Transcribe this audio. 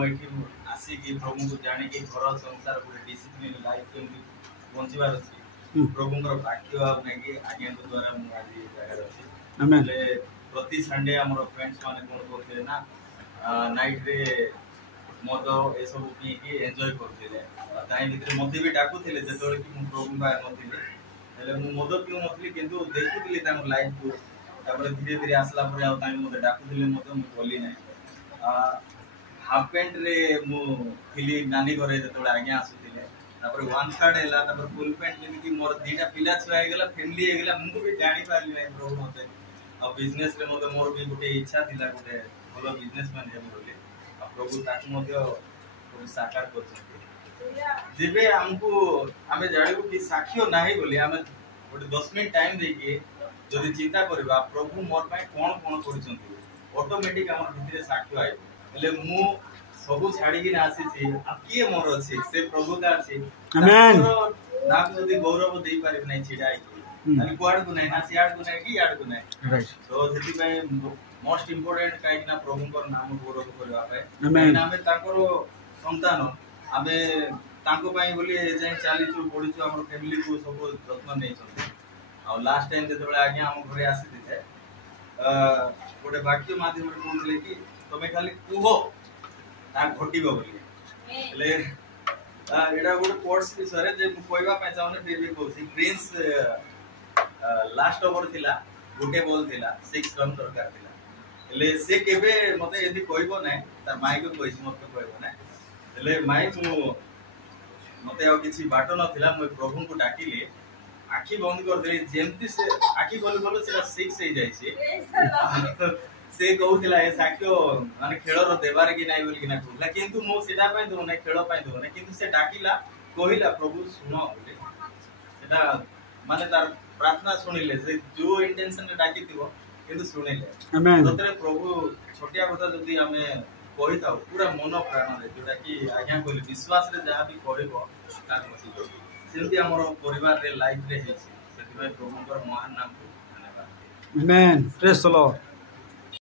मुझे आसिकी प्रभु को जाने के घर संसार गोटे डिसिप्लिन लाइफ केमती बंचबार अच्छी प्रभु वाक्य आगे आज्ञा द्वारा मुझे जगह अच्छी प्रति संडे आम फ्रेंड्स मैंने कौन करते ना नाइट रे मद ये सब पी एंजॉय करते मत भी डाकुले जो कि प्रभु नी मद पीऊ नी कि देखुली लाइफ को धीरे धीरे आसला मत डाकुले मुझे गली ना हाफ पैंट रे मुझे नानी घर जो आज्ञा आसूले वन थर्ड है फुल पैंट जमी मोर दीटा पिला छुआ होगा फैमिली होगा मुझे भी जानी पारि ना प्रभु मत आ बिजनेस रे मत मोर भी गोटे इच्छा थी गोटे भल बिजनेसमैन हे बोली प्रभु ताकू साकार कर जेबे हमको आमे जानिबो कि साक्ष्य नाही बोली आमे गोटे 10 मिनिट टाइम देके जदि चिंता करबा प्रभु मोर पाए कोन कोन करिसंती ऑटोमेटिक हमर भितरे साक्ष्य आइबो એટલે હું ସବୁ ଛାડીକି ଆସିଛି ଆଉ କିଏ ମୋର ଅଛି ସେ ପ୍ରଭୁ ତା ଅଛି ଆମେନ୍ ନାକୁ ଯଦି ଗୌରବ ଦେଇ ପାରିବ ନାହିଁ ଛିଡ଼ା ହେଇକି ତାହେଲେ କୁଆଡ଼କୁ ନାହିଁ ନା ସିଆଡ଼କୁ ନାହିଁ କି ଇଆଡ଼କୁ ନାହିଁ ତ ସେଥିପାଇଁ ମୋଷ୍ଟ ଇମ୍ପୋର୍ଟାଣ୍ଟ କାହିଁକି ନା ପ୍ରଭୁଙ୍କର ନାମ ଗୌରବ କରିବା ପାଇଁ ଆମେ ତାଙ୍କର ସନ୍ତାନ ଆମେ ତାଙ୍କ ପାଇଁ ବୋଲି ଯାଇ ଚାଲିଛୁ ପଢିଛୁ ଆମର ଫ୍ୟାମିଲି କୁ ସବୁ ଯତ୍ନ ନେଇଛନ୍ତି ଆଉ ଲାଷ୍ଟ ଟାଇମ୍ ଯେତେବେଳେ ଆଜ୍ଞା ଆମ ଘରେ ଆସିଥିଲେ ଗୋଟେ ବାକ୍ୟ ମାଧ୍ୟମରେ କହୁଥିଲେ କି तमे खाली कुह ता घटिबो बोली ले एडा गोटे कोर्स विषय रे जे कहबा पय चाहने फिर भी कहूसी प्रिंस लास्ट ओवर थिला गोटे बॉल थिला 6 रन दरकार थिला ले से केबे मते यदि कहबो नै तार माई को कहसी मते कहबो नै ले माई मु मते आ किछि बाटो न थिला म प्रभु को डाकिले आखी बंद कर दे जेंति से आखी बोल बोल से 6 हे जाय छै से कहूला ए साक्ष्य माने खेलर देवार कि नाही बोली कि ना कहूला किंतु मो सेटा पय दो नै खेल पय दो नै किंतु से डाकिला कहिला प्रभु सुनो बोले सेटा माने तार प्रार्थना सुनिले से जो इंटेंशन रे डाकी दिबो किंतु सुनिले आमेन ततरे प्रभु छोटिया কথা जदी हमें कहि थाउ पूरा मन प्राण रे जोटा कि आज्ञा कहली विश्वास रे जहा भी कहबो तार मति सेमति हमर परिवार रे लाइफ रे हेछि सेति प्रभुकर महान नाम को धन्यवाद आमेन प्रेज द लॉर्ड।